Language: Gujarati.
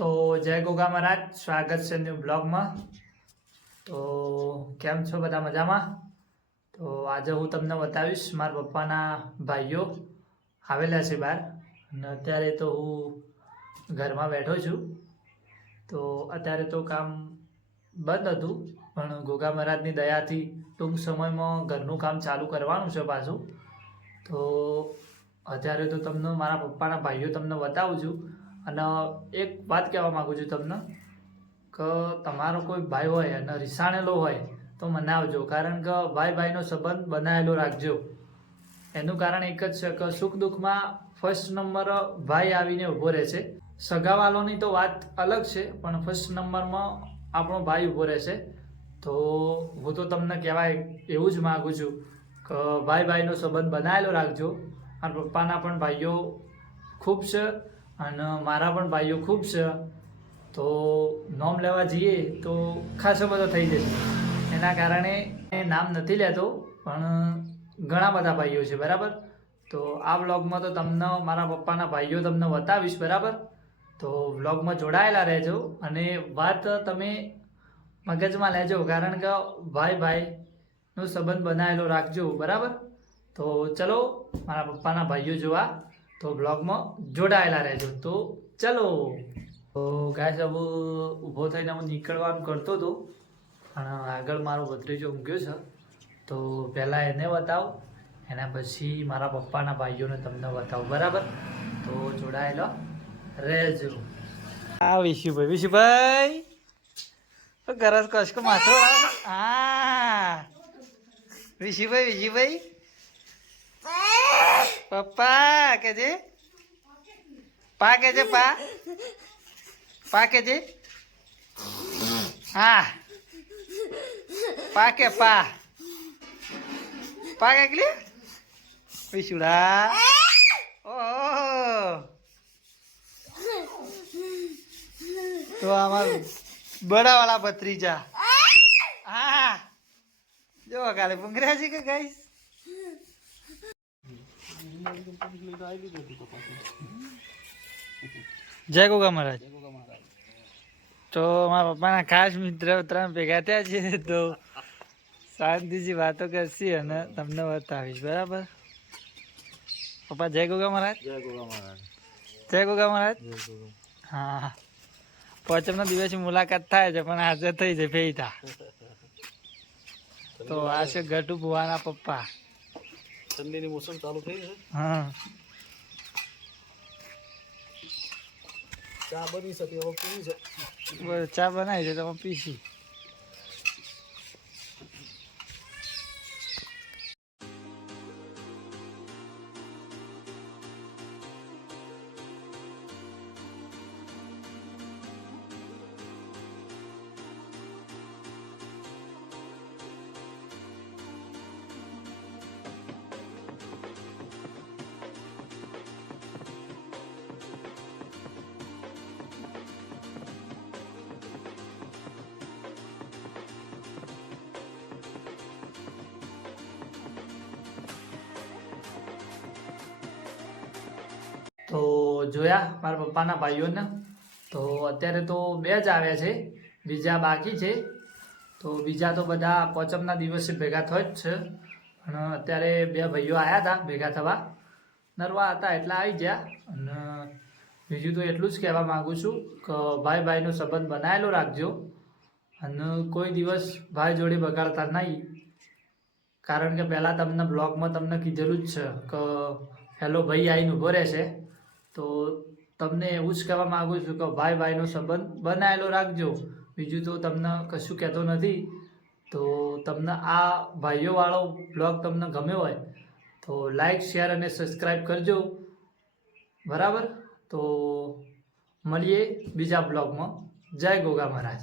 તો જય ગોગા મહારાજ, સ્વાગત છે ન્યૂ બ્લોગમાં તો કેમ છો બધા મજામાં? તો આજે હું તમને બતાવીશ મારા પપ્પાના ભાઈઓ આવેલા છે બહાર. અને અત્યારે તો હું ઘરમાં બેઠો છું. તો અત્યારે તો કામ બંધ હતું, પણ ગોગા મહારાજની દયાથી ટૂંક સમયમાં ઘરનું કામ ચાલુ કરવાનું છે પાછું. તો અત્યારે તો તમને મારા પપ્પાના ભાઈઓ તમને બતાવું છું. અને એક વાત કહેવા માગું છું તમને કે તમારો કોઈ ભાઈ હોય અને રિસાણેલો હોય તો મનાવજો કારણ કે ભાઈ ભાઈનો સંબંધ બનાવેલો રાખજો. એનું કારણ એક જ છે કે સુખ દુઃખમાં ફર્સ્ટ નંબર ભાઈ આવીને ઊભો રહે છે. સગાવાલોની તો વાત અલગ છે, પણ ફર્સ્ટ નંબરમાં આપણો ભાઈ ઊભો રહે છે. તો હું તો તમને કહેવાય એવું જ માગું છું કે ભાઈ ભાઈનો સંબંધ બનાવેલો રાખજો. અને પપ્પાના પણ ભાઈઓ ખૂબ છે. અને મારા પણ ભાઈઓ ખૂબ છે. તો નોમ લેવા જઈએ તો ખાસો બધો થઈ જશે. એના કારણે નામ નથી લેતો, પણ ઘણા બધા ભાઈઓ છે, બરાબર? તો આ વ્લોગમાં તો તમને મારા પપ્પાના ભાઈઓ તમને બતાવીશ, બરાબર? તો વ્લોગમાં જોડાયેલા રહેજો અને વાત તમે મગજમાં લેજો, કારણ કે ભાઈ ભાઈનો સંબંધ બનાવેલો રાખજો, બરાબર? તો ચલો, મારા પપ્પાના ભાઈઓ જોવા. તો બ્લોગમાં જોડાયેલા રહેજો. તો ચલો. તો ગાય હવે ઊભો થઈને હું નીકળવાનું કરતો હતો, પણ આગળ મારો ભત્રીજો ઊંઘ્યો છે. તો પહેલાં એને બતાવો, એના પછી મારા પપ્પાના ભાઈઓને તમને બતાવો, બરાબર? તો જોડાયેલો રહેજો. આ વિશુભાઈ વિશુભાઈ! ગરજ કશકો માથો હા. વિશુભાઈ વિશુભાઈ! પપ્પા, કે જે? પા કે છે પા? પા કે છે હા. પા કે પા? પા કે વિશુડા ઓહો. તો અમારું બડાવાળા ભત્રીજા. હા. જો કાલે ભૂંગરા છે કે ગાઈસ? જય ગોગા મહારાજ. તો મારા પપ્પાના ખાસ મિત્ર ત્રણ ભેગા થયા છે તો શાંતિજી વાતો કરશી અને તમને બતાવીશ બરાબર? પપ્પા જય ગોગા મહારાજ. જય ગોગા મહારાજ. જય ગોગા મહારાજ. હા પાંચમના દિવસે મુલાકાત થાય છે પણ હાજર થઈ જાય ફેઈતા તો આ છે ગટુ ભુવાના પપ્પા. ઠંડીની મોસમ ચાલુ થઈ છે. હા. ચા બની શકે હવે પીવી છે. ચા બનાવી છે તમે પીસી જોયા મારા પપ્પાના ભાઈઓને. તો અત્યારે તો બે જ આવ્યા છે, બીજા બાકી છે. તો બીજા તો બધા પોચમના દિવસે ભેગા થયો જ છે. પણ અત્યારે બે ભાઈઓ આવ્યા હતા ભેગા થવા. નરવા હતા એટલા આવી ગયા. અને બીજું તો એટલું જ કહેવા માગું છું કે ભાઈ ભાઈનો સંબંધ બનાવેલો રાખજો. અને કોઈ દિવસ ભાઈ જોડે બગાડતા નહીં. કારણ કે પહેલાં તમને બ્લોગમાં તમને કીધેલું જ છે કે, હેલો ભાઈ આવીને ઊભો રહેશે. તો તમને એવું જ કહેવા માગું છું કે ભાઈ ભાઈનો સંબંધ બનાવેલો રાખજો. બીજું તો તમને કશું કહેતો નથી. તો તમને આ ભાઈઓવાળો બ્લોગ તમને ગમ્યો હોય તો લાઈક શેર અને સબસ્ક્રાઈબ કરજો. બરાબર? તો મળીએ બીજા બ્લોગમાં જય ગોગા મહારાજ.